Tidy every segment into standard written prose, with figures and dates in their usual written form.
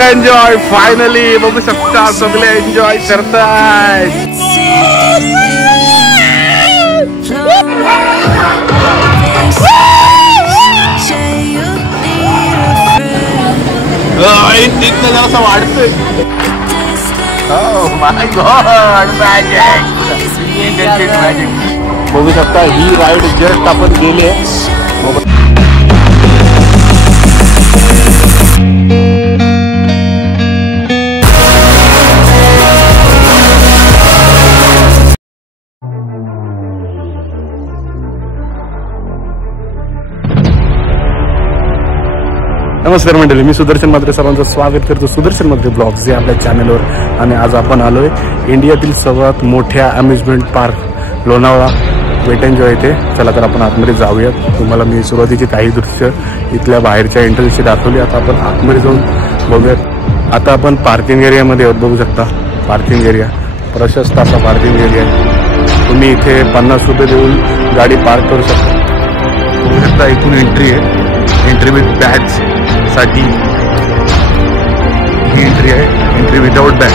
Enjoy finally बघू शकता सगळे एन्जॉय करतायत. तिथं जरासं वाढतंय. बघू शकता ही राईड जस्ट आपण गेले. नमस्कार मंडळी, मी सुदर्शन म्हात्रे सर्वांचं स्वागत करतो सुदर्शन म्हात्रे ब्लॉग्स या आपल्या चॅनलवर. आणि आज आपण आलोय इंडियातील सर्वात मोठ्या amusement park Lonavala wet enjoy येथे. चला तर आपण आतमध्ये जाऊयात. तुम्हाला मी सुरुवातीची काही दृश्य इथल्या बाहेरच्या एंट्रन्सची दाखवली. आता आपण आतमध्ये जाऊन बघूयात. आता आपण पार्किंग एरियामध्ये आहोत. बघू शकता पार्किंग एरिया, प्रशस्त असा पार्किंग एरिया आहे. तुम्ही इथे 50 रुपये देऊन गाडी पार्क करू शकता. बघू शकता इथून एंट्री आहे. एंट्री विथ बॅग्स साठी ही एंट्री आहे. एंट्री विदाउट बॅग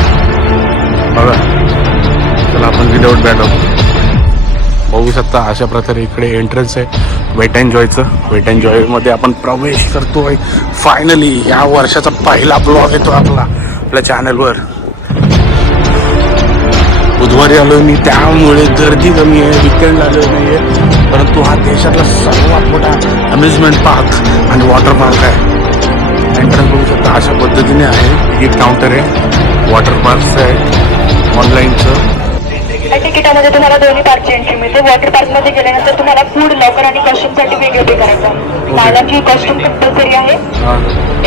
बघा. चला आपण विदाउट बॅग आहोत. बघू शकता अशा प्रकारे इकडे एंट्रन्स आहे वेट एन्जॉयचं. वेट एन्जॉयमध्ये आपण प्रवेश करतोय फायनली. या वर्षाचा पहिला ब्लॉग येतो आपल्या चॅनलवर. बुधवारी आलोय मी, त्यामुळे गर्दी कमी आहे. वीकेंड आलोय नाहीये, परंतु हा देशातला सर्वात मोठा अम्युजमेंट पार्क आणि वॉटर पार्क आहे. एंट्रन्स बघू शकता अशा पद्धतीने आहे. तिकीट काउंटर आहे, वॉटर पार्कचं आहे, ऑनलाईनचं. तिकिटामध्ये तुम्हाला दोन्ही पार्कची एंट्री मिळते. वॉटर पार्कमध्ये गेल्यानंतर तुम्हाला फूड, लॉकर आणि कॉस्ट्युमसाठी वेगळं पे करायचं. नायलॉनची कॉस्ट्युम कंपल्सरी आहे.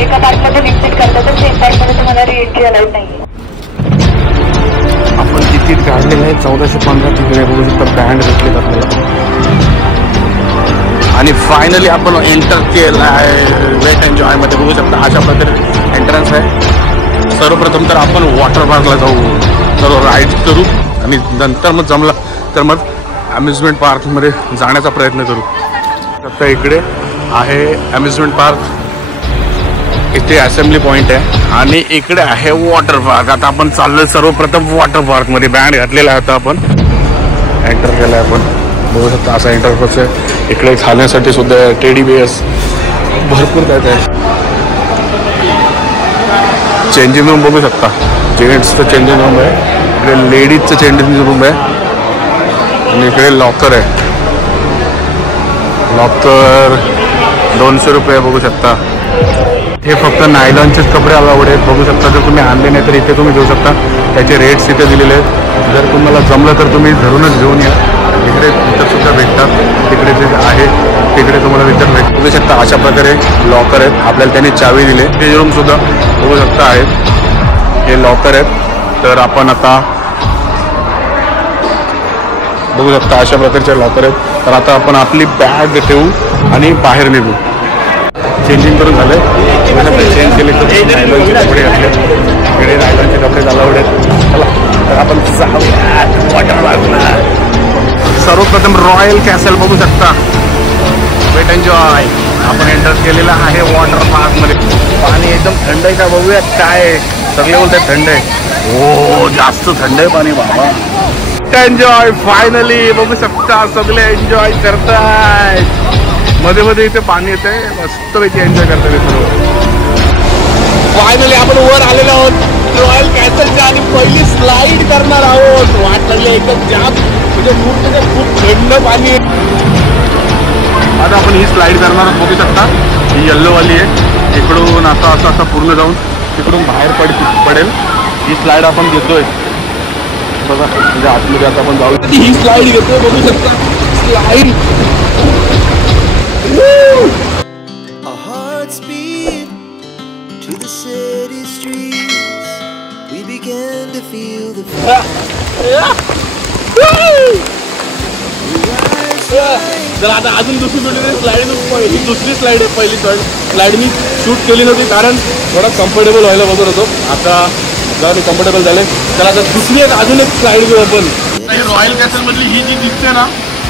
एका पार्कमध्ये विजिट करता तर सेम पार्कमध्ये तुम्हाला री एंट्री अलाउड नाही. आपण तिकीट काढलेलं आहे 1415 तिकीट आहे. बघू शकता बँड घेतले आपल्याला. आणि फायनली आपण एंटर केलं आहे वेट एन्जॉयमध्ये. बघू शकता अशा प्रकारे एंट्रन्स आहे. सर्वप्रथम तर आपण वॉटर पार्कला जाऊ, सर्व राईड्स करू आणि नंतर मग जमला तर मग अम्युजमेंट पार्कमध्ये जाण्याचा प्रयत्न करू. आता इकडे आहे अम्युजमेंट पार्क. इथे असेंब्ली पॉईंट आहे आणि इकडे आहे वॉटर पार्क. आता आपण चाललोय सर्वप्रथम वॉटर पार्कमध्ये. बँड घातलेला आहे. आता आपण एंटर केलं आहे. आपण बघू शकता असा एंटरफेस आहे. इकडे खाण्यासाठी सुद्धा टेडी बिअर्स भरपूर काय काय. चेंजिंग रूम बघू शकता. जेंट्सचं चेंजिंग रूम आहे, इकडे लेडीजचं चेंजिंग रूम आहे आणि इकडे लॉकर आहे. लॉकर 200 रुपये बघू शकता. हे फक्त नायलॉनचेच कपडे अलाउड आहेत. बघू शकता जर तुम्ही आणले नाही तर इथे तुम्ही घेऊ शकता. त्याचे रेट्स इथे दिलेले आहेत. जर तुम्हाला जमलं तर तुम्ही धरूनच घेऊन या. इकडे इतर सुद्धा भेटतात. तिकडे जे आहे तिकडे तुम्हाला इतर भेट. बघू शकता अशा प्रकारे लॉकर आहेत. आपल्याला त्यांनी चावी दिली. ते रूम सुद्धा बघू शकता आहेत. हे लॉकर आहेत. तर आपण आता बघू शकता अशा प्रकारचे लॉकर आहेत. तर आता आपण आपली बॅग ठेवू आणि बाहेर निघू. चेंजिंग करून झालं. चेंज केले तर नायलॉनचे कपडे घातले. इकडे नायलॉनचे कपडे अलाउड आहेत. चला तर आपण जाऊया वॉटर पार्कला. सर्वप्रथम रॉयल कॅसल बघू शकता. वेट एन्जॉय आपण एंटर केलेला आहे वॉटर पार्कमध्ये. पाणी एकदम थंड आहे का बघूयात. काय सगळे बोलतात थंड आहे. हो जास्त थंड आहे पाणी बाबा. एन्जॉय फायनली बघू शकता सगळे एन्जॉय करतायत. मध्ये मध्ये इथे पाणी येते. मस्तपैकी एन्जॉय करतात सर्व. फायनली आपण वर आलेलो आहोत रॉयल कॅसलच्या आणि पहिली स्लाइड करणार आहोत. वाट लागली एकदम जाम, म्हणजे खूप थंड पाणी. आता आपण ही स्लाइड करणार आहोत. बघू शकता ही येल्लोवाली आहे. इकडून असं पूर्ण जाऊन तिकडून बाहेर पडेल. ही स्लाइड आपण घेतोय बघा. म्हणजे आतमध्ये आता आपण जाऊ. ही स्लाइड घेतोय बघू शकता. Slide our hearts beat to the city streets. We began to feel the तर आता अजून दुसरी स्लाइड. दुसरी स्लाइड आहे. पहिली स्लाइड मी शूट केली नव्हती कारण थोडा कम्फर्टेबल व्हायला बघत होतो. आता जरा कम्फर्टेबल झाले. तर आता दुसरी अजून एक स्लाइड घेऊ आपण. रॉयल कॅसल मधली ही जी दिसते ना,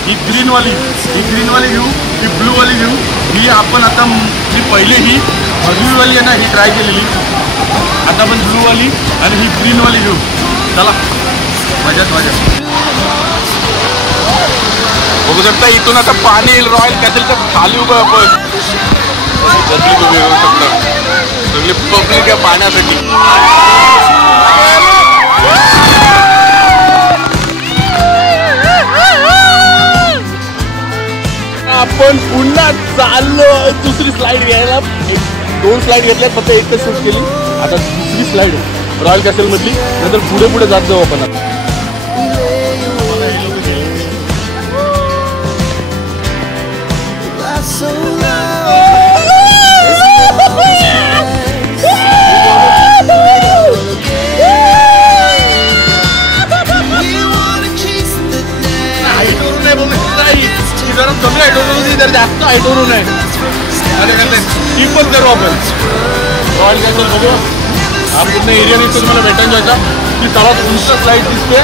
ही ग्रीनवाली घेऊ, ही ब्लूवाली घेऊ. ही आपण आता जी पहिली ही ग्रीनवाली आहे ना, ही ट्राय केलेली. आता आपण ब्लू वाली आणि ही ग्रीन वाली घेऊ. चला मजाच मजा. बघू शकता इथून आता पाणी येईल रॉयल कॅसलच्या खाली उभं आपण. पब्लिक उभी होऊ शकता. सगळी पब्लिक आहे पाण्यासाठी. आपण पुन्हा चाललो दुसरी स्लाइड घ्यायला. 2 स्लाइड घेतल्यात फक्त एकच शूट केली. आता दुसरी स्लाइड रॉयल कॅसल मधली. नंतर पुढे पुढे जात जाऊ आपण. जरा कमी हाईट होती तर जास्त हाईट वरून आहे. ती पण करू आपण. रॉयल कॅसल बघू. हा पूर्ण एरिया दिसतो तुम्हाला भेटून जायचा की सर्वात उंच स्लाईड दिसते.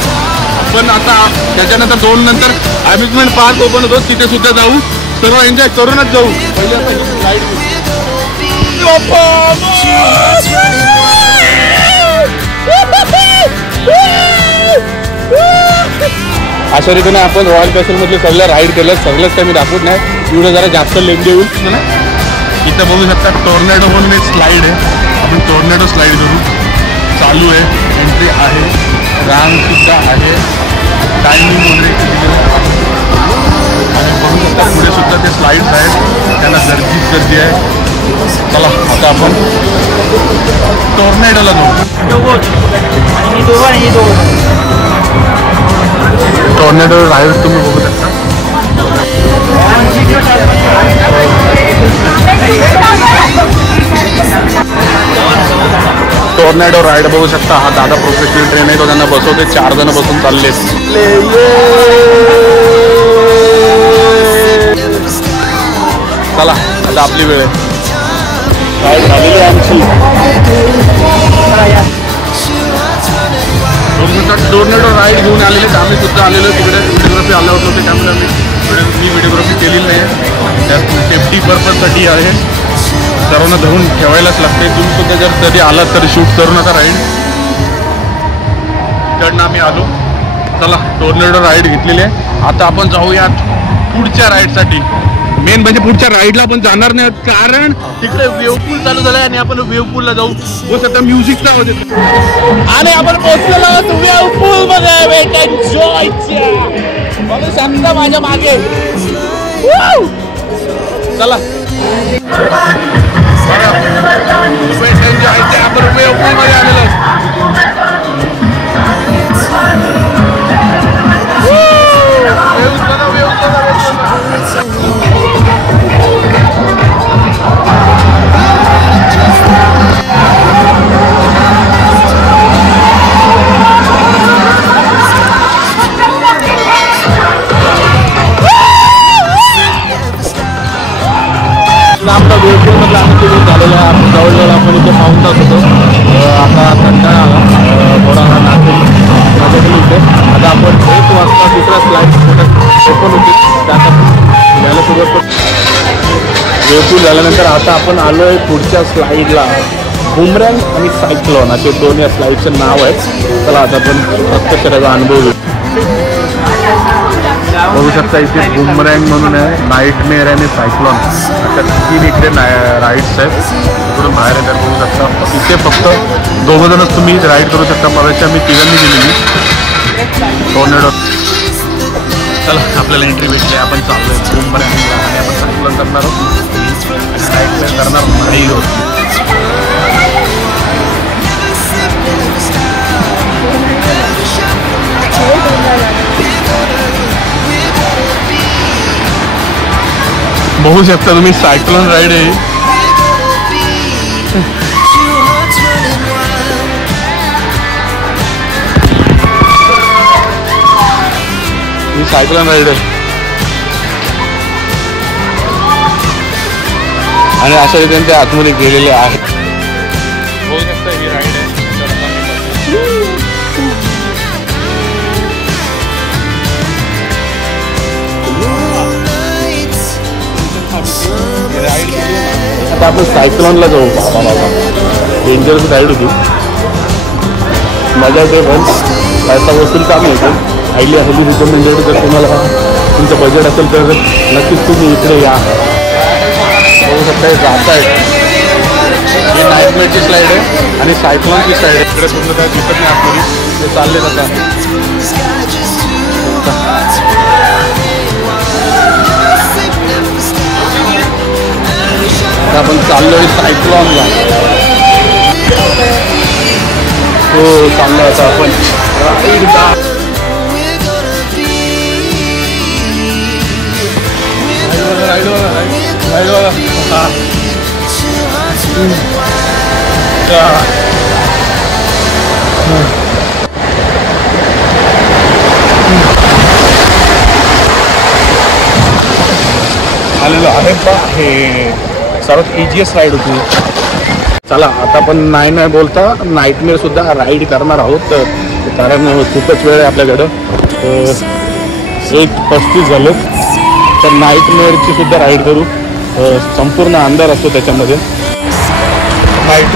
पण आता त्याच्यानंतर 2 नंतर अम्युजमेंट पार्क ओपन होतो. तिथे सुद्धा जाऊ. सर्व एन्जॉय करूनच जाऊ. पहिले आता ही स्लाईड अशा रीतीने आपण रॉयल कॅसलमधले सगळ्या राईड केल्या. सगळंच काही मी दाखवत नाही. एवढं जरा जास्त लेंदी होईल. इथं बघू शकता टॉर्नेडो म्हणून एक स्लाईड आहे. आपण टॉर्नेडो स्लाईड करू. चालू आहे. एंट्री आहे. रांगसुद्धा आहे. टायमिंग वगैरे आणि बघू शकता पुढे सुद्धा ते स्लाईड्स आहेत. त्यांना गर्दी आहे. चला आता आपण टॉर्नेडोला जाऊ. टॉर्नेडो राईड तुम्ही बघू शकता. टॉर्नेडो राईड बघू शकता. हा दादा प्रोफेशनल ट्रेन आहे. तो त्यांना बसवते. 4 जण बसून चालले. चला आता आपली वेळ आहे. राईड झालेली आहे आमची. टॉर्नेडो राईड घेऊन आलेले. आम्ही सुद्धा आलेलो तिकडे. व्हिडिओग्राफी आलं होतं ते त्यामुळे आम्ही व्हिडिओग्राफी केलेली नाही. त्यात सेफ्टी पर्पजसाठी आहे. सर्वांना धरून ठेवायलाच लागते. तुम्ही सुद्धा जर कधी आलात तर शूट करू नका राईड. तिकडनं आम्ही आलो. चला टॉर्नेडो राईड घेतलेली आहे. आता आपण जाऊयात पुढच्या राईडसाठी. मेन म्हणजे पुढच्या राईडला आपण जाणार नाही कारण तिकडे वेव्ह पूल चालू झालाय आणि आपण वेव्ह पूलला जाऊ. बस आता म्युझिकचा आवाज येतो आणि आपण पोहोचलेलो आहोत वेव्ह पूल मध्ये. वेट एन्जॉय बघू शकता माझ्या मागे. चला वेट एन्जॉय. आपण वेव्ह पूल मध्ये आलेलो. आपला वेळपूलमधला आम्ही तिथून झालेला आहे. आपण जवळजवळ आपण इथे पाहून जात होतो. आता कंटाळा आला. थोडा नाचून मजा केली इथे. आता आपण 1 वाजता दुसरा स्लाईड ओपन होती. त्यात आपण यायला सुरुवात करतो. वेळपूल झाल्यानंतर आता आपण आलो आहे पुढच्या स्लाईडला. बुमरँग आणि सायक्लॉन असे 2 या स्लाईडचं नाव आहे. चला आता आपण प्रत्यक्ष त्याचा अनुभव घेऊ. बघू शकता इथे बुमरँग म्हणून आहे. नाईटमेअर आणि सायक्लॉन अशा 3 इकडे राईड्स आहेत. इकडून बाहेर येतात बघू शकता. इथे फक्त 2 जणच तुम्ही राईड करू शकता. मगाशी आम्ही 3 गेलेली टॉर्नेडो. चला आपल्याला एंट्री भेटली. आपण चाललो आहे बुमरँग आणि आपण सायक्लॉन करणार आहोत. नाईटमेअर करणार नाही. बघू शकता तुम्ही सायक्लोन राईड आहे. ही सायक्लोन राईड आहे आणि अशा रीतीने ते आतमध्ये गेलेले आहेत. बघू शकता ही राईड आहे. आता आपण सायक्लॉनला जाऊ. डेंजरस राईड होती. मजा येते पण पैसा वसूल काम येते. Highly highly recommended. जर तुम्हाला तुमचं बजेट असेल तर नक्कीच तुम्ही इकडे या. बघू शकता जात आहे. ही नाईट मेटची स्लाईड आहे आणि सायक्लॉनची स्लाईड आहे. इकडे सुद्धा काय दिसत नाही आपल्याला. ते चालले जातात. आपण चाललोय सायक्लॉनला. हो चाललो आता आपण आलेलो आहे बा. हे सर्वात इजिएस्ट राईड होती. चला आता आपण नाही बोलता नाईटमेअर सुद्धा राईड करणार आहोत. कारण खूपच वेळ आहे आपल्याकडं. 1:35 झालं. तर नाईटमेअरची सुद्धा राईड करू. संपूर्ण अंधार असतो त्याच्यामध्ये. नाईट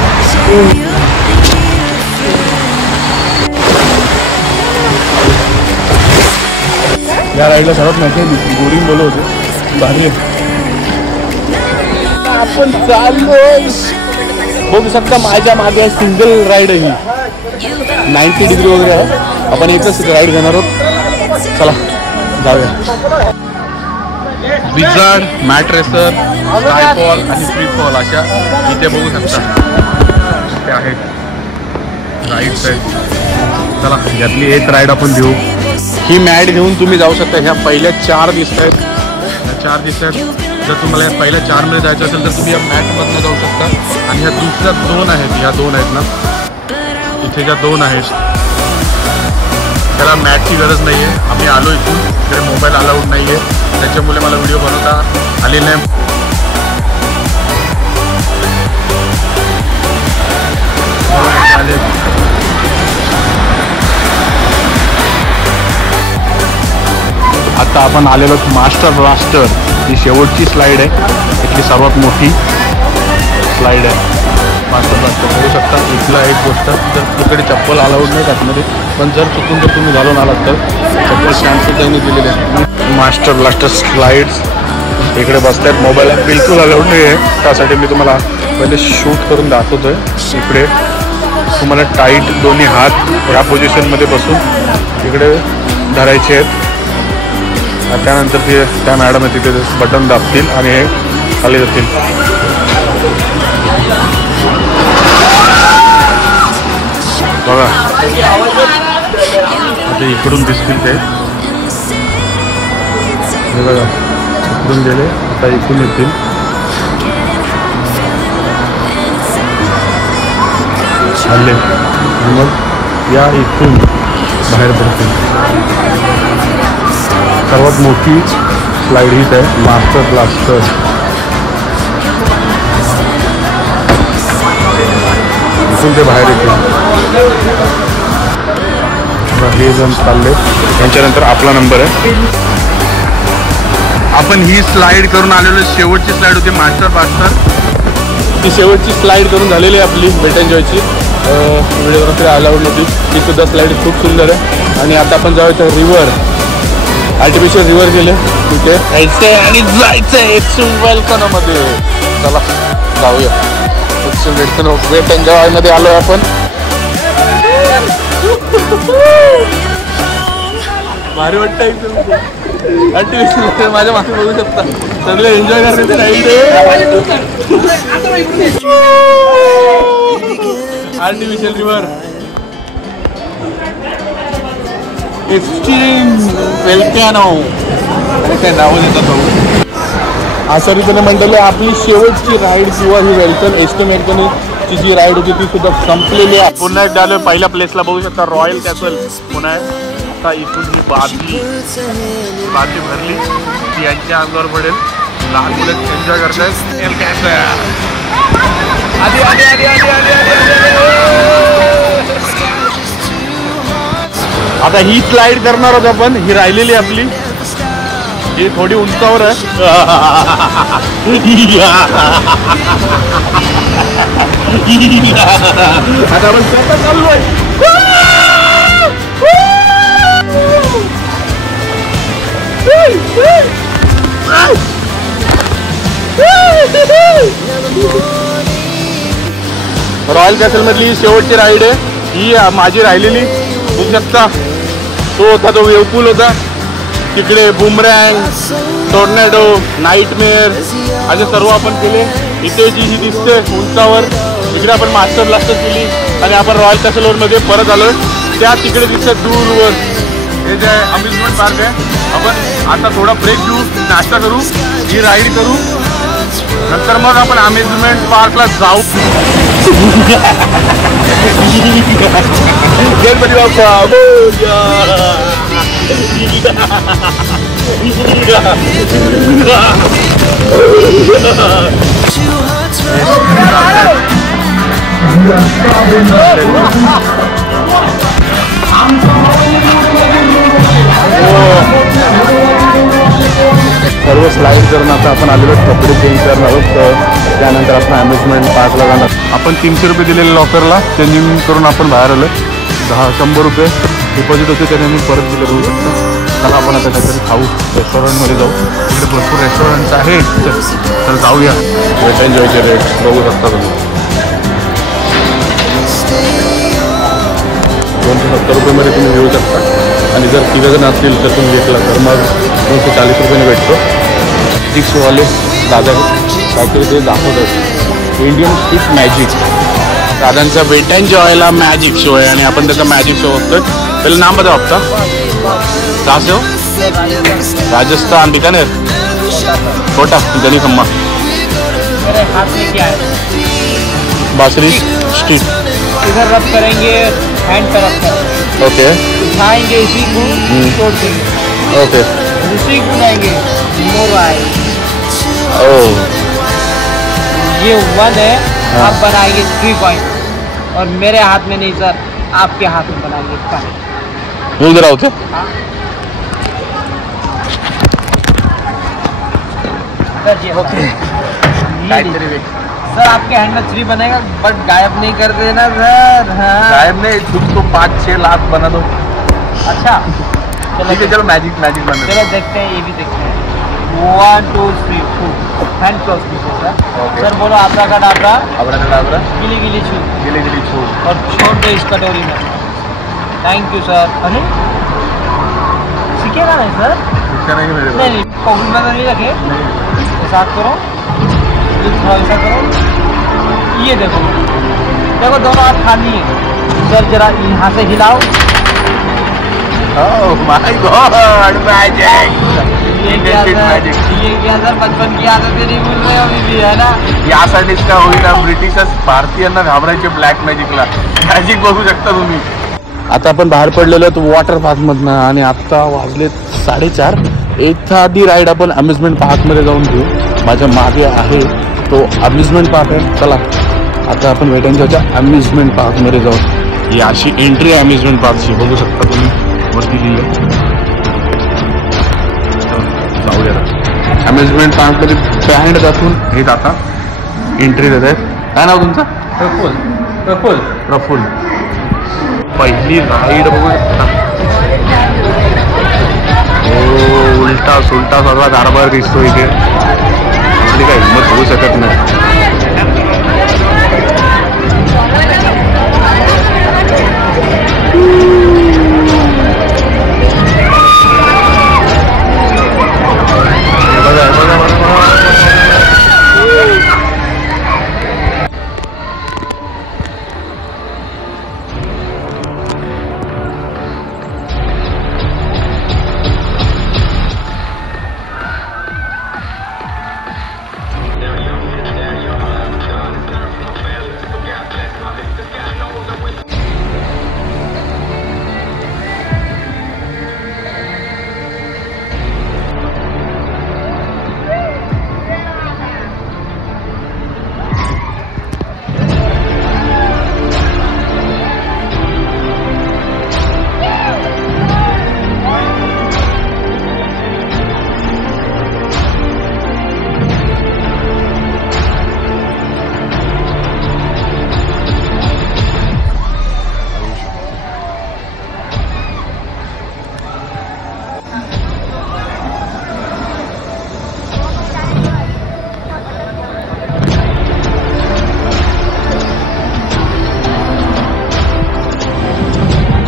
या राईडला सर्वात माहिती आहे बोरिंग बोलत होते. भारी आपण चाललोय. बघू शकता माझ्या मागे सिंगल राईड आहे ही. 90 डिग्री वगैरे आहे. आपण एकच राईड घेणार आहोत. चला जाऊया. विझार्ड, मॅट रेसर, स्कायफॉल आणि फ्री फॉल अशा इथे बघू शकता ते आहेत राईड्स आहेत. चला यातली एक राईड आपण घेऊ. ही मॅट घेऊन तुम्ही जाऊ शकता. ह्या पहिल्या 4 दिसत आहेत. ह्या 4 दिसत आहेत. जर तुम्हाला या पहिल्या 4 मध्ये जायचं असेल तर तुम्ही या मॅटमधनं जाऊ शकता. आणि ह्या दुसऱ्या 2 आहेत. ह्या 2 आहेत ना, इथे ज्या 2 आहेत त्याला मॅटची गरज नाही आहे. आम्ही आलो इथून. इकडे मोबाईल अलाउड नाही आहे. त्याच्यामुळे मला व्हिडिओ बनवता आलेला नाही. आता आपण आलेलो मास्टर ब्लास्टर. ही शेवटची स्लाईड आहे. इथली सर्वात मोठी स्लाईड आहे मास्टर ब्लास्टर. बघू शकता. इथला एक गोष्ट तर तिकडे चप्पल अलाउड नाही त्यातमध्ये. पण जर चुकून जर तुम्ही घालून आलात तर चप्पल स्टँड त्यांनी दिलेले आहे. मास्टर ब्लास्टर स्लाईड्स इकडे बसतात. मोबाईल बिलकुल अलाउड नाही आहे. त्यासाठी मी तुम्हाला पहिले शूट करून दाखवतो आहे. इकडे तुम्हाला टाईट दोन्ही हात ह्या पोझिशनमध्ये बसून इकडे धरायचे आहेत. त्यानंतर ते त्या मॅडम तिथे बटन दाबतील आणि हे खाली जातील. बघा आता इकडून दिसतील ते. हे बघा इकडून गेले. आता इकडून येतील. आले मग या इथून बाहेर पडतील. सर्वात मोठी स्लाईड हीच आहे मास्टर ब्लास्टर. इथून ते बाहेर येते. हे जण चालले. यांच्यानंतर आपला नंबर आहे. आपण ही स्लाईड करून आलेलो. शेवटची स्लाईड होती मास्टर ब्लास्टर. ती शेवटची स्लाईड करून झालेली आहे आपली वेट एन्जॉयची. व्हिडिओग्राफी अलाउड नव्हती. ती सुद्धा स्लाईड खूप सुंदर आहे. आणि आता आपण जाऊया तर रिव्हर आर्टिफिशियल रिव्हर गेले तिथे यायचंय आणि जायचंय वेलकनमध्ये. चला जाऊया. वेट एन्जॉय मध्ये आलोय आपण. भारी वाटतं एकदम. आर्टिफिशियल माझ्या मागे बघू शकता. सगळे एन्जॉय करण्याचे राईड आर्टिफिशियल रिव्हर. एक्स्ट्रीम वेलकॅनो काय नाव देतात भाऊ. अशा रीतीने मंडळी आपली शेवटची राईड किंवा ही वेलकम एस्टिमेटची जी राईड होती ती सुद्धा संपलेली आहे. पुन्हा एकदा आलो पहिल्या प्लेसला. बघू शकता रॉयल कॅसल पुन्हा. आता इथून ही बादली भरली ती यांच्या अंगावर पडेल. लहान मुलं एन्जॉय करतात. आधी आधी आधी आधी आधी आता ही स्लाईड करणार आहोत आपण. ही राहिलेली आपली. ही थोडी उंचावर आहे. आता आपण स्वतः चाललोय. रॉयल कॅसल मधली शेवटची राईड आहे ही माझी राहिलेली. बघू शकता तो होता तो वेव पूल होता तिकडे. बुमरँग, टोर्नेडो, नाईटमेअर असे सर्व आपण केले. इथे जी दिसते उंचावर इकडे आपण मास्टर ब्लास्टर केली आणि आपण रॉयल कॅसलवर मध्ये परत आलो. त्या तिकडे दिसते दूरवर हे जे अम्युजमेंट पार्क आहे. आपण आता थोडा ब्रेक घेऊ, नाश्ता करू, ही राईड करू, नंतर मग आपण अम्युजमेंट पार्कला जाऊ. गणपती बाप्पा सर्व स्लाइड करून आता आपण आलेलो कपडे चेंज करणार आहोत. त्यानंतर आपण अम्युजमेंट पार्कला जाणार. आपण 300 रुपये दिलेले लॉकरला चेंजिंग करून आपण बाहेर आलो. 100 रुपये डिपॉझिट होते त्याने मी परत दिले. होऊ शकतं. चला आपण आता काहीतरी खाऊ, रेस्टॉरंटमध्ये जाऊ. तिकडे भरपूर रेस्टॉरंट आहे तर जाऊया. वेट अँड जॉयचे रेट बघू शकता तुम्ही. 270 रुपयेमध्ये तुम्ही घेऊ शकता आणि जर 3 जण असतील तर तुम्ही घेतला तर मग 240 रुपयाने भेटतो. स्टिक शोवाले दादा काहीतरी ते दाखवतात. Indian stick magic. दादांचा वेट अँड जॉयला मॅजिक शो आहे आणि आपण त्याचा मॅजिक शो बघतोय. पहिले नाम बताओ आपका. कहाँ से हो? राजस्थान, बीकानेर, कोटा, गली खम्मा. बासरी स्ट्रीट. इधर रब करेंगे, हैंड पे रब करेंगे. ओके. उठाएंगे इसी को, तोड़ देंगे. ओके. इसी को उठाएंगे, मोबाइल. ओह. ये 1 है. आप बनाएंगे 3 पॉइंट और मेरे हाथ में नहीं सर, आपके हाथ में बनाएंगे 5. वो उधर होते. सर आपके हैंड में 3 बनेगा बट गायब नहीं कर देना सर. हाँ. गायब नहीं, कुछ तो 5-6 लाख बना दो. अच्छा चलो ठीक है, चलो मैजिक मैजिक बना. चलो देखते हैं, ये भी देखते हैं. 1 2 3 4 हैंड क्लोज कीजिए सर. सर बोलो आपका का डाबरा, अब्राकडाब्रा, गिली गिली छू गिली गिली छू. और छोड़ दो इस कटोरी में. Thank you sir. अरे सीखेगा नहीं सर? शिक्षा नहीं मेरे नहीं नहीं पॉकेट में तो नहीं रखे. ऐसा करो, ये थोड़ा ऐसा करो. ये देखो देखो दोनों हाथ खाली है सर. जरा यहाँ से हिलाओ. Oh my God, magic. ये क्या सर बचपन की आदतें नहीं भूल रहे अभी भी है ना. यासाठीच का होईना ब्रिटिशच भारतीयांना घाबरायचे ब्लॅक मॅजिकला. मॅजिक बघू शकता तुम्ही. आता आपण बाहेर पडलेलो आहोत वॉटर पार्कमधनं आणि आत्ता वाजले 4:30. एखादी राईड आपण अम्युजमेंट पार्कमध्ये जाऊन घेऊ. माझ्या मागे आहे तो अम्युजमेंट पार्क आहे. चला आता आपण वेट अँड जॉयच्या अम्युजमेंट पार्कमध्ये जाऊ. ही अशी एंट्री आहे अम्युजमेंट पार्कची, बघू शकता तुम्ही वरती लिहिलं. जाऊया. अम्युजमेंट पार्कमध्ये बँड दाखवून हे जातात एंट्री देत आहेत. काय नाव तुमचं? प्रफुल्ल. पहिली राईड बघू शकता. हो उलटा सुलटा सगळा कारभार दिसतो इथे. आणि काय हिंमत होऊ शकत नाही.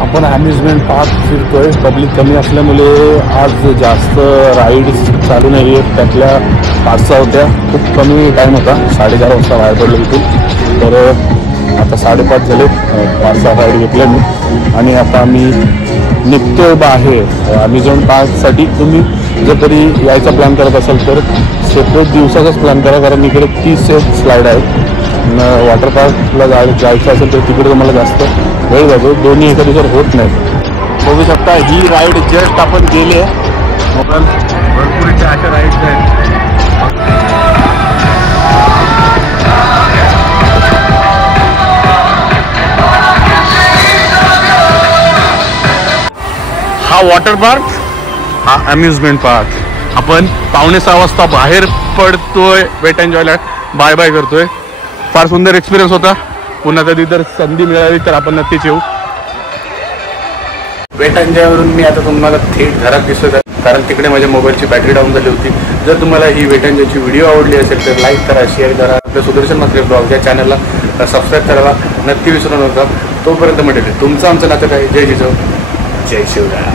आपण अम्युजमेंट पार्क फिरतोय. पब्लिक कमी असल्यामुळे आज जास्त राईड्स चालू नाही आहेत. त्यातल्या 5-6 होत्या. खूप कमी टाईम होता. 4:30 वाजता बाहेर पडलो इथून. तर आता 5:30 झाले. 5-6 राईड घेतल्या मी आणि आता आम्ही निघतोय बाहेर अम्युजमेंट पार्कसाठी. तुम्ही जर तरी यायचा प्लॅन करत असाल तर सेपरेट दिवसाचाच प्लॅन करा, कारण इकडे 30 स्लाईड आहेत. वॉटर पार्कला जायचं असेल तर तिकडे तुम्हाला जास्त वेळ जातो. दोन्ही एका दिवसात होत नाही. बघू शकता ही राईड जस्ट आपण गेली आहे. भरपूर इथे अशा राईड्स आहेत. हा वॉटर पार्क, हा अम्युजमेंट पार्क. आपण 5:45 वाजता बाहेर पडतोय. वेट एन्जॉयला बाय बाय करतोय. फार सुंदर एक्सपिरियन्स होता. पुन्हा कधी जर संधी मिळाली तर आपण नक्कीच येऊ. वेट एन्जॉयवरून मी आता तुम्हाला थेट घरात दिसत आहे, कारण तिकडे माझ्या मोबाईलची बॅटरी डाऊन झाली होती. जर तुम्हाला ही वेट एन्जॉयची व्हिडिओ आवडली असेल तर लाईक करा, शेअर करा. आपल्या सुदर्शन म्हात्रे ब्लॉग या चॅनलला सबस्क्राईब करायला नक्की विसरू नका. तोपर्यंत म्हणेल तुमचं आमचं नातं काय. जय जिजाऊ, जय शिवराय.